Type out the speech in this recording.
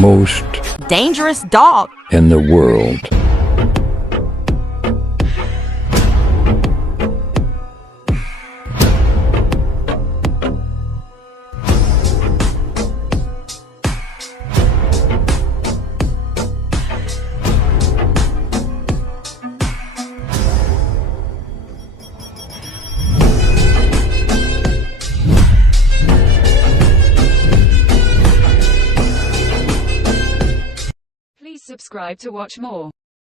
most dangerous dog in the world. Please subscribe to watch more.